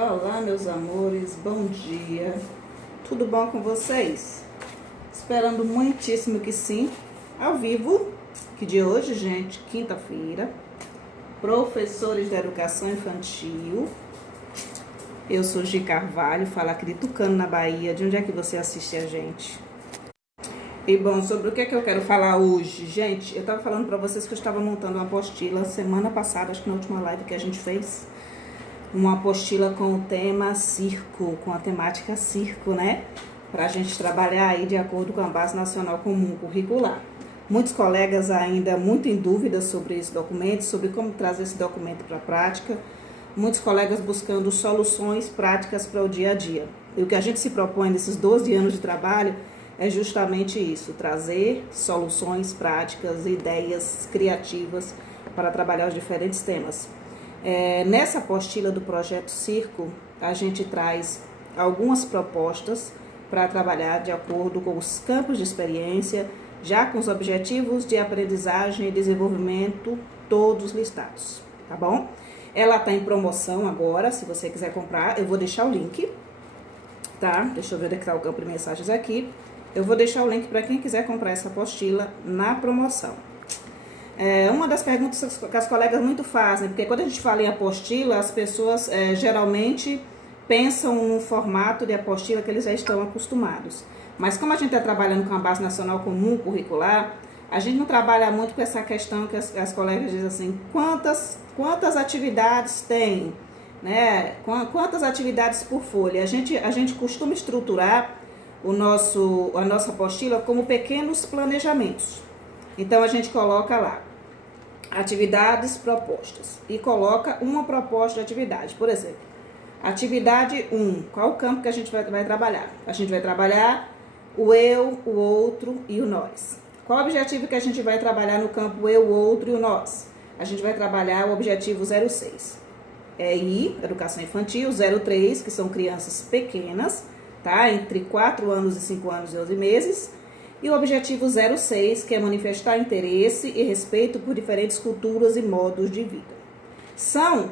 Olá, meus amores, bom dia. Tudo bom com vocês? Esperando muitíssimo que sim. Ao vivo, que de hoje, gente, quinta-feira. Professores da Educação Infantil. Eu sou Gi Carvalho, falo aqui de Tucano, na Bahia. De onde é que você assiste a gente? E bom, sobre o que é que eu quero falar hoje? Gente, eu tava falando pra vocês que eu estava montando uma apostila semana passada, acho que na última live que a gente fez. Uma apostila com o tema circo, com a temática circo, né? Pra gente trabalhar aí de acordo com a Base Nacional Comum Curricular. Muitos colegas ainda muito em dúvida sobre esse documento, sobre como trazer esse documento para a prática. Muitos colegas buscando soluções práticas para o dia a dia. E o que a gente se propõe nesses 12 anos de trabalho é justamente isso, trazer soluções práticas, ideias criativas para trabalhar os diferentes temas. Nessa apostila do Projeto Circo, a gente traz algumas propostas para trabalhar de acordo com os campos de experiência, já com os objetivos de aprendizagem e desenvolvimento todos listados, tá bom? Ela está em promoção agora, se você quiser comprar, eu vou deixar o link, tá? Deixa eu ver onde é que está o campo de mensagens aqui. Eu vou deixar o link para quem quiser comprar essa apostila na promoção. Uma das perguntas que as colegas muito fazem, porque quando a gente fala em apostila, as pessoas geralmente pensam no formato de apostila que eles já estão acostumados. Mas como a gente está trabalhando com a Base Nacional Comum Curricular, a gente não trabalha muito com essa questão que as colegas dizem assim, quantas atividades tem, né? Quantas atividades por folha? A gente costuma estruturar a nossa apostila como pequenos planejamentos. Então, a gente coloca lá atividades propostas e coloca uma proposta de atividade. Por exemplo, atividade 1, qual o campo que a gente vai trabalhar? A gente vai trabalhar o eu, o outro e o nós. Qual o objetivo que a gente vai trabalhar no campo eu, o outro e o nós? A gente vai trabalhar o objetivo 06. Educação Infantil, 03, que são crianças pequenas, tá? Entre 4 anos e 5 anos e 11 meses. E o objetivo 06, que é manifestar interesse e respeito por diferentes culturas e modos de vida. São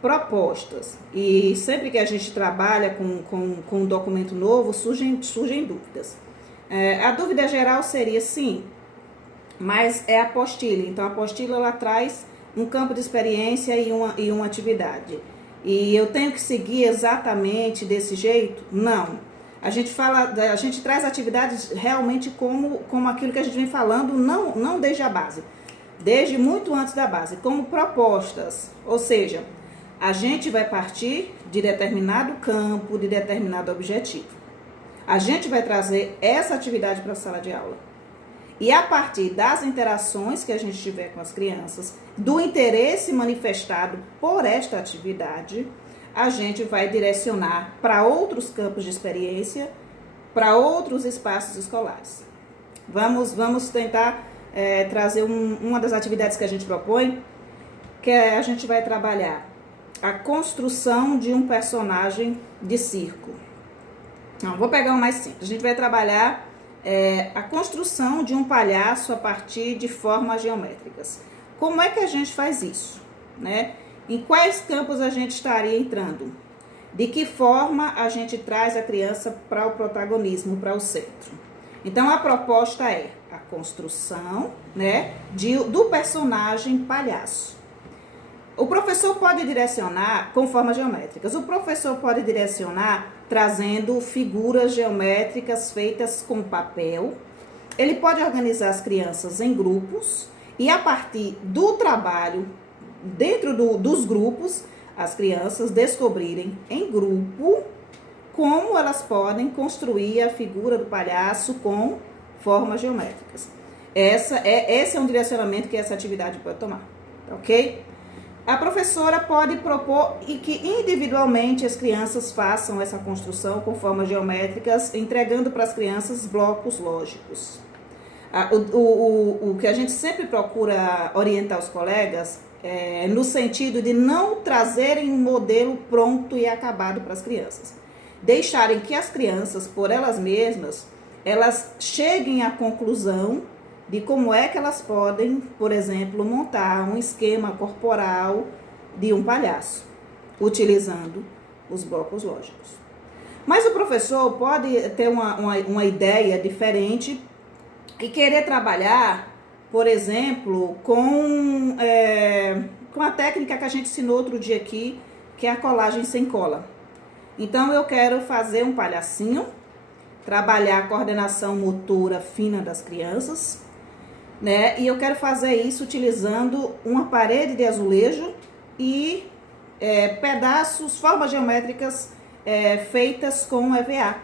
propostas. E sempre que a gente trabalha com um documento novo, surgem dúvidas. A dúvida geral seria sim, mas é a apostila. Então, a apostila ela traz um campo de experiência e uma atividade. E eu tenho que seguir exatamente desse jeito? Não. A gente traz atividades realmente como aquilo que a gente vem falando, não desde a base, desde muito antes da base, como propostas. Ou seja, a gente vai partir de determinado campo, de determinado objetivo. A gente vai trazer essa atividade para a sala de aula. E a partir das interações que a gente tiver com as crianças, do interesse manifestado por esta atividade, a gente vai direcionar para outros campos de experiência, para outros espaços escolares. Vamos tentar trazer uma das atividades que a gente propõe, que a gente vai trabalhar a construção de um personagem de circo. Não, vou pegar um mais simples. A gente vai trabalhar a construção de um palhaço a partir de formas geométricas. Como é que a gente faz isso, né? Em quais campos a gente estaria entrando? De que forma a gente traz a criança para o protagonismo, para o centro? Então, a proposta é a construção, né, do personagem palhaço. O professor pode direcionar com formas geométricas. O professor pode direcionar trazendo figuras geométricas feitas com papel. Ele pode organizar as crianças em grupos e, a partir do trabalho dentro dos grupos, as crianças descobrirem em grupo como elas podem construir a figura do palhaço com formas geométricas. Esse é um direcionamento que essa atividade pode tomar, ok? A professora pode propor e que individualmente as crianças façam essa construção com formas geométricas, entregando para as crianças blocos lógicos. O que a gente sempre procura orientar os colegas no sentido de não trazerem um modelo pronto e acabado para as crianças. Deixarem que as crianças, por elas mesmas, elas cheguem à conclusão de como é que elas podem, por exemplo, montar um esquema corporal de um palhaço, utilizando os blocos lógicos. Mas o professor pode ter uma ideia diferente e querer trabalhar, por exemplo, com a técnica que a gente ensinou outro dia aqui, que é a colagem sem cola. Então, eu quero fazer um palhacinho, trabalhar a coordenação motora fina das crianças, né? E eu quero fazer isso utilizando uma parede de azulejo e pedaços, formas geométricas feitas com EVA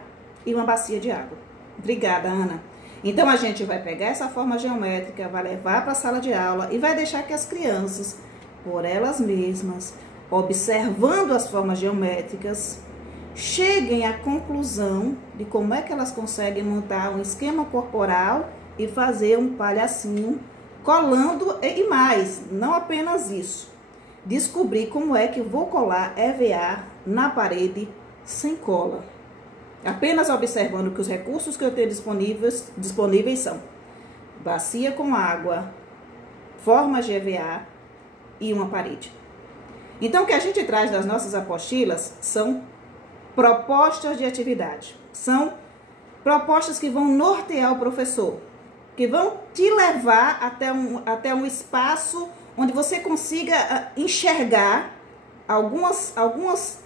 e uma bacia de água. Obrigada, Ana. Então, a gente vai pegar essa forma geométrica, vai levar para a sala de aula e vai deixar que as crianças, por elas mesmas, observando as formas geométricas, cheguem à conclusão de como é que elas conseguem montar um esquema corporal e fazer um palhacinho colando, e mais, não apenas isso, descobrir como é que eu vou colar EVA na parede sem cola. Apenas observando que os recursos que eu tenho disponíveis são bacia com água, formas de EVA e uma parede. Então, o que a gente traz das nossas apostilas são propostas de atividade. São propostas que vão nortear o professor, que vão te levar até um espaço onde você consiga enxergar algumas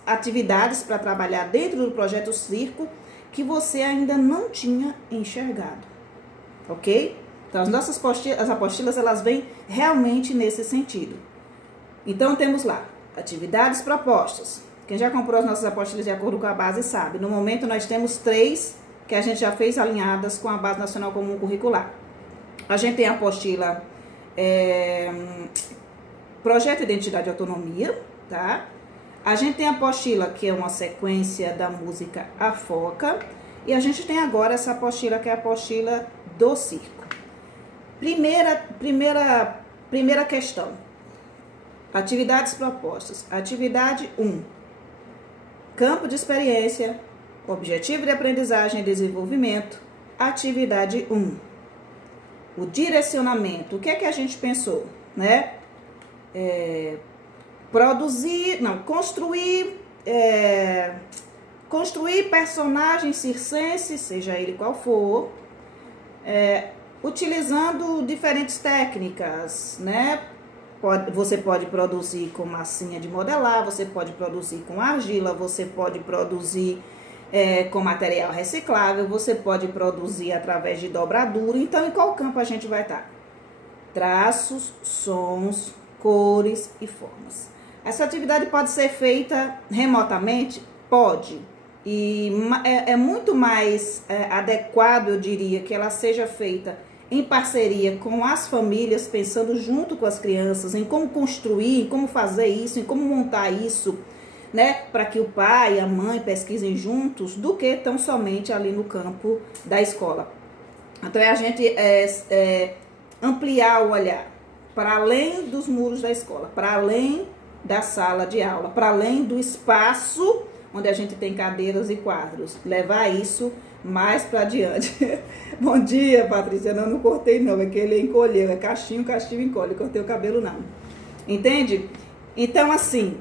atividades para trabalhar dentro do projeto Circo que você ainda não tinha enxergado, ok? Então, as apostilas, elas vêm realmente nesse sentido. Então, temos lá, atividades propostas. Quem já comprou as nossas apostilas de acordo com a base sabe. No momento, nós temos 3 que a gente já fez alinhadas com a Base Nacional Comum Curricular. A gente tem a apostila Projeto Identidade e Autonomia, tá? A gente tem a apostila, que é uma sequência da música A Foca, e a gente tem agora essa apostila, que é a apostila do circo. Primeira questão. Atividades propostas. Atividade 1. Campo de experiência, objetivo de aprendizagem e desenvolvimento. Atividade 1. O direcionamento. O que é que a gente pensou, né? Construir personagens circenses, seja ele qual for, utilizando diferentes técnicas, né? Você pode produzir com massinha de modelar, você pode produzir com argila, você pode produzir com material reciclável, você pode produzir através de dobradura. Então, em qual campo a gente vai estar? Traços, sons, cores e formas. Essa atividade pode ser feita remotamente? Pode. E é muito mais adequado, eu diria, que ela seja feita em parceria com as famílias, pensando junto com as crianças em como construir, em como fazer isso, em como montar isso, né, para que o pai e a mãe pesquisem juntos, do que tão somente ali no campo da escola. Então, a gente ampliar o olhar para além dos muros da escola, para além da sala de aula, para além do espaço onde a gente tem cadeiras e quadros, levar isso mais para adiante. Bom dia, Patrícia. Não cortei não, é que ele encolheu, é cachinho encolhe, cortei o cabelo não. Entende? Então, assim,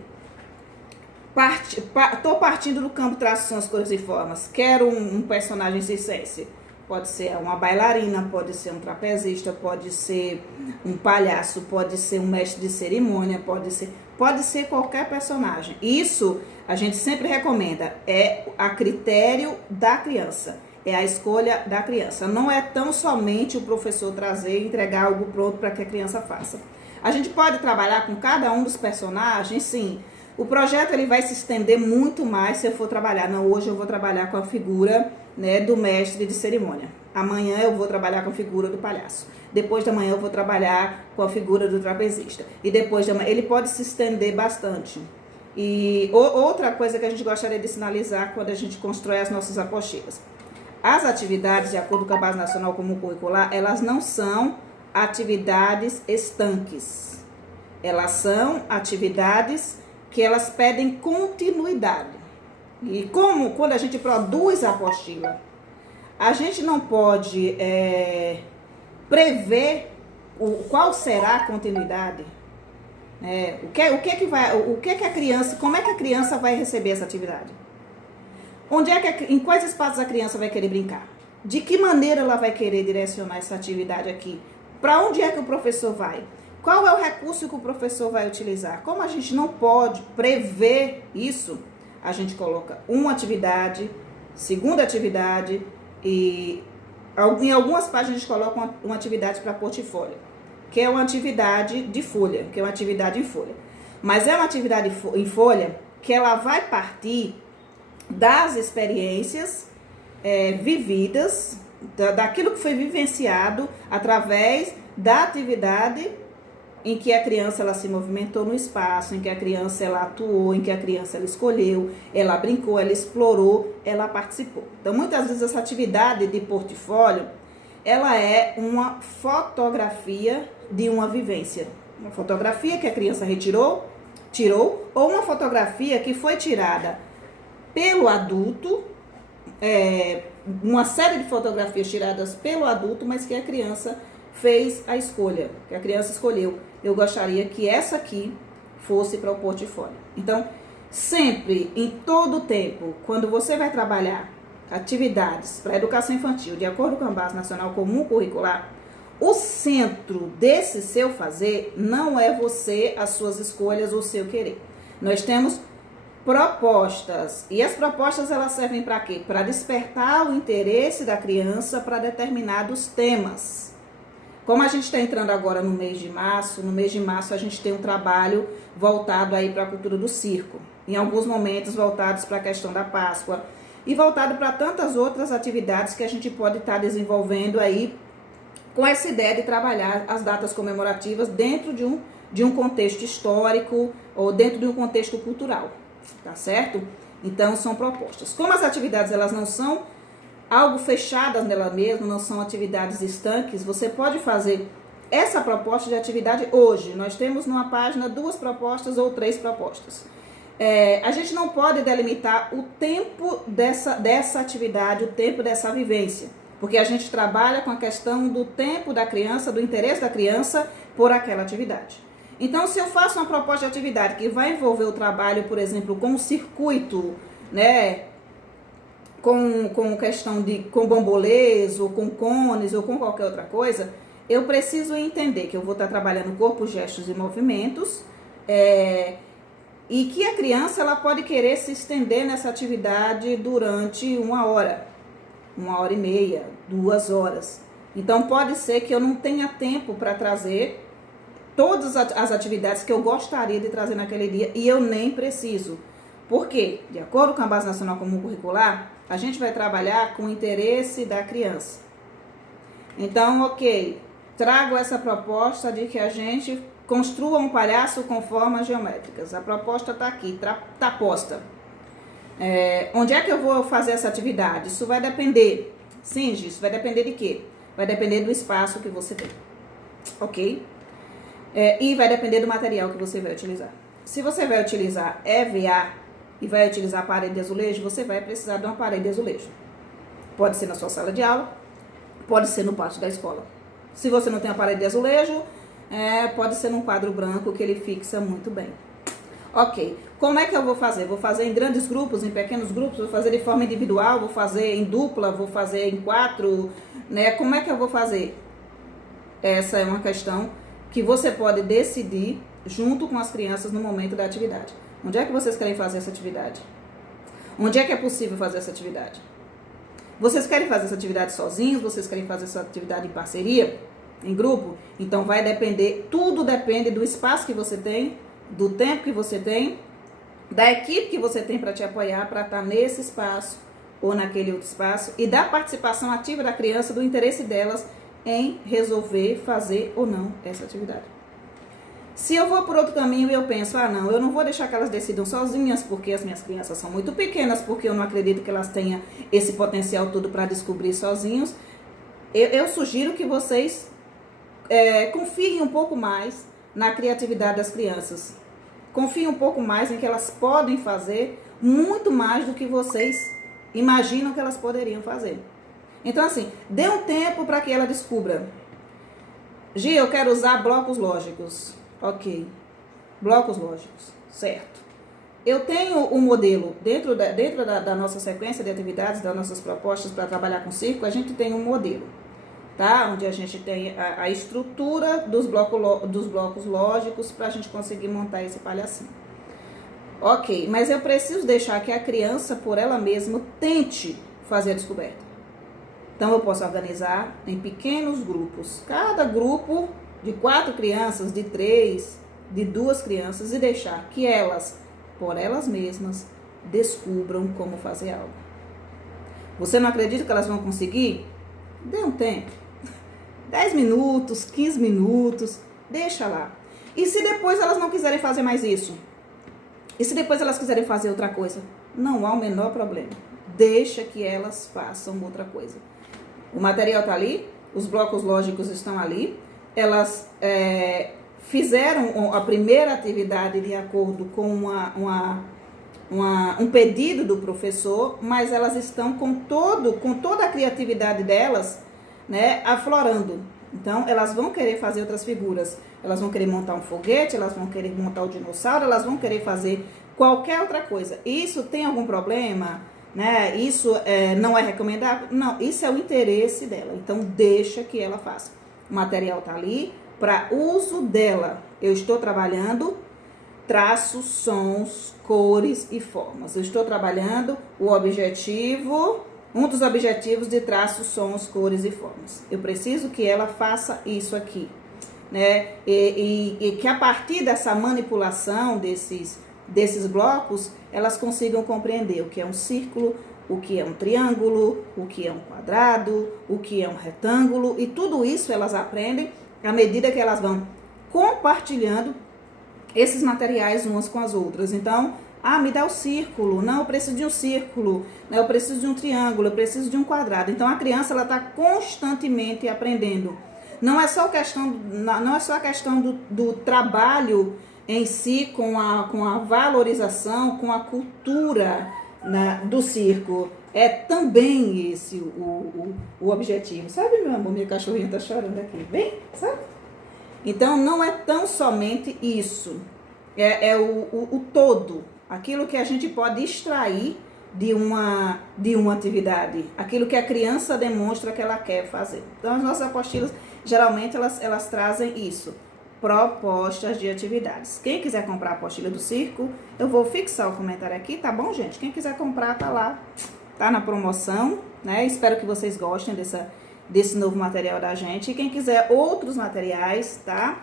tô partindo do campo traços, cores e formas. Quero um personagem circense. Pode ser uma bailarina, pode ser um trapezista, pode ser um palhaço, pode ser um mestre de cerimônia, pode ser qualquer personagem. Isso a gente sempre recomenda, é a critério da criança, é a escolha da criança. Não é tão somente o professor trazer e entregar algo pronto para que a criança faça. A gente pode trabalhar com cada um dos personagens, sim. O projeto ele vai se estender muito mais se eu for trabalhar. Não, hoje eu vou trabalhar com a figura, né, do mestre de cerimônia. Amanhã eu vou trabalhar com a figura do palhaço. Depois da manhã eu vou trabalhar com a figura do trapezista. E depois da manhã, ele pode se estender bastante. E outra coisa que a gente gostaria de sinalizar quando a gente constrói as nossas apostilas. As atividades, de acordo com a Base Nacional Comum Curricular, elas não são atividades estanques. Elas são atividades que elas pedem continuidade. E quando a gente produz a apostila, a gente não pode prever qual será a continuidade. O que a criança, como é que a criança vai receber essa atividade? Em quais espaços a criança vai querer brincar? De que maneira ela vai querer direcionar essa atividade aqui? Para onde é que o professor vai? Qual é o recurso que o professor vai utilizar? Como a gente não pode prever isso, a gente coloca uma atividade, segunda atividade e em algumas páginas a gente coloca uma atividade para portfólio, que é uma atividade de folha, que é uma atividade em folha. Mas é uma atividade em folha que ela vai partir das experiências vividas, daquilo que foi vivenciado através da atividade em que a criança ela se movimentou no espaço, em que a criança ela atuou, em que a criança ela escolheu, ela brincou, ela explorou, ela participou. Então, muitas vezes essa atividade de portfólio, ela é uma fotografia de uma vivência. Uma fotografia que a criança tirou, ou uma fotografia que foi tirada pelo adulto, uma série de fotografias tiradas pelo adulto, mas que a criança fez a escolha, que a criança escolheu. Eu gostaria que essa aqui fosse para o portfólio. Então, sempre, em todo o tempo, quando você vai trabalhar atividades para a educação infantil, de acordo com a Base Nacional Comum Curricular, o centro desse seu fazer não é você, as suas escolhas, o seu querer. Nós temos propostas, e as propostas elas servem para quê? Para despertar o interesse da criança para determinados temas. Como a gente está entrando agora no mês de março a gente tem um trabalho voltado aí para a cultura do circo, em alguns momentos voltados para a questão da Páscoa e voltado para tantas outras atividades que a gente pode estar desenvolvendo aí com essa ideia de trabalhar as datas comemorativas dentro de um contexto histórico ou dentro de um contexto cultural, tá certo? Então são propostas. Como as atividades elas não são algo fechadas nela mesma, não são atividades estanques, você pode fazer essa proposta de atividade hoje. Nós temos numa página 2 propostas ou 3 propostas. A gente não pode delimitar o tempo dessa atividade, o tempo dessa vivência, porque a gente trabalha com a questão do tempo da criança, do interesse da criança por aquela atividade. Então, se eu faço uma proposta de atividade que vai envolver o trabalho, por exemplo, com o circuito, né, com questão com bambolês, ou com cones, ou com qualquer outra coisa, eu preciso entender que eu vou estar trabalhando corpo, gestos e movimentos, e que a criança ela pode querer se estender nessa atividade durante 1 hora, 1 e meia, 2 horas. Então, pode ser que eu não tenha tempo para trazer todas as atividades que eu gostaria de trazer naquele dia, e eu nem preciso. Por quê? De acordo com a Base Nacional Comum Curricular, a gente vai trabalhar com o interesse da criança. Então, ok, trago essa proposta de que a gente construa um palhaço com formas geométricas. A proposta está aqui, está posta. Onde é que eu vou fazer essa atividade? Isso vai depender. Sim, isso vai depender de quê? Vai depender do espaço que você tem. Ok? E vai depender do material que você vai utilizar. Se você vai utilizar EVA e vai utilizar a parede de azulejo, você vai precisar de uma parede de azulejo. Pode ser na sua sala de aula, pode ser no pátio da escola. Se você não tem a parede de azulejo, pode ser num quadro branco que ele fixa muito bem. Ok, como é que eu vou fazer? Vou fazer em grandes grupos, em pequenos grupos, vou fazer de forma individual, vou fazer em dupla, vou fazer em 4, né? Como é que eu vou fazer? Essa é uma questão que você pode decidir junto com as crianças no momento da atividade. Onde é que vocês querem fazer essa atividade? Onde é que é possível fazer essa atividade? Vocês querem fazer essa atividade sozinhos? Vocês querem fazer essa atividade em parceria? Em grupo? Então vai depender, tudo depende do espaço que você tem, do tempo que você tem, da equipe que você tem para te apoiar, para estar nesse espaço ou naquele outro espaço, e da participação ativa da criança, do interesse delas em resolver fazer ou não essa atividade. Se eu vou por outro caminho e eu penso, não, eu não vou deixar que elas decidam sozinhas, porque as minhas crianças são muito pequenas, porque eu não acredito que elas tenham esse potencial todo para descobrir sozinhos, eu sugiro que vocês confiem um pouco mais na criatividade das crianças. Confiem um pouco mais em que elas podem fazer muito mais do que vocês imaginam que elas poderiam fazer. Então, assim, dê um tempo para que ela descubra. Gi, eu quero usar blocos lógicos. Ok. blocos lógicos, certo? Eu tenho um modelo, dentro da nossa sequência de atividades, das nossas propostas para trabalhar com circo, a gente tem um modelo, tá? Onde a gente tem a estrutura dos blocos lógicos para a gente conseguir montar esse palhacinho. Ok, mas eu preciso deixar que a criança, por ela mesma, tente fazer a descoberta. Então, eu posso organizar em pequenos grupos. Cada grupo de 4 crianças, de 3, de 2 crianças, e deixar que elas, por elas mesmas, descubram como fazer algo. Você não acredita que elas vão conseguir? Dê um tempo. 10 minutos, 15 minutos, deixa lá. E se depois elas não quiserem fazer mais isso? E se depois elas quiserem fazer outra coisa? Não há o menor problema. Deixa que elas façam outra coisa. O material está ali, os blocos lógicos estão ali. Elas fizeram a primeira atividade de acordo com um pedido do professor, mas elas estão com toda a criatividade delas, né, aflorando. Então, elas vão querer fazer outras figuras. Elas vão querer montar um foguete, elas vão querer montar o dinossauro, elas vão querer fazer qualquer outra coisa. Isso tem algum problema? Né? Isso não é recomendável? Não, isso é o interesse dela. Então, deixa que ela faça. O material está ali para uso dela. Eu estou trabalhando traços, sons, cores e formas. Eu estou trabalhando o objetivo, um dos objetivos de traços, sons, cores e formas. Eu preciso que ela faça isso aqui, né? E que a partir dessa manipulação desses blocos, elas consigam compreender o que é um círculo, o que é um triângulo, o que é um quadrado, o que é um retângulo, e tudo isso elas aprendem à medida que elas vão compartilhando esses materiais umas com as outras. Então, me dá o círculo, não, eu preciso de um círculo, né? Eu preciso de um triângulo, eu preciso de um quadrado. Então, a criança ela está constantemente aprendendo. Não é só a questão do trabalho em si, com a valorização, com a cultura, né, do circo. É também esse o objetivo. Sabe, meu amor, minha cachorrinha tá chorando aqui. Vem, sabe? Então, não é tão somente isso. É o todo. Aquilo que a gente pode extrair de uma atividade. Aquilo que a criança demonstra que ela quer fazer. Então, as nossas apostilas, geralmente, elas trazem isso. Propostas de atividades. Quem quiser comprar a apostila do circo, eu vou fixar o comentário aqui, tá bom, gente? Quem quiser comprar, tá lá. Tá na promoção, né? Espero que vocês gostem desse novo material da gente. E quem quiser outros materiais, tá?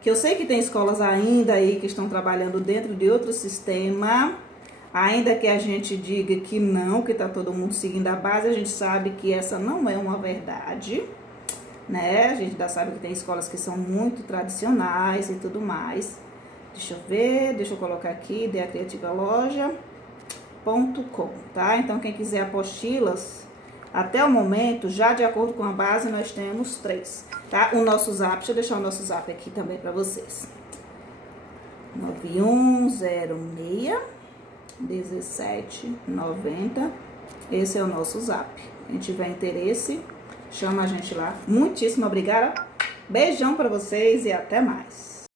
Que eu sei que tem escolas ainda aí que estão trabalhando dentro de outro sistema. Ainda que a gente diga que não, que tá todo mundo seguindo a base, a gente sabe que essa não é uma verdade, né? A gente já sabe que tem escolas que são muito tradicionais e tudo mais. Deixa eu ver, deixa eu colocar aqui, deacriativaloja.com, tá? Então, quem quiser apostilas, até o momento, já de acordo com a base, nós temos 3, tá? O nosso zap, deixa eu deixar o nosso zap aqui também para vocês. 9106-1790. Esse é o nosso zap. Quem tiver interesse, chama a gente lá. Muitíssimo obrigada. Beijão para vocês e até mais.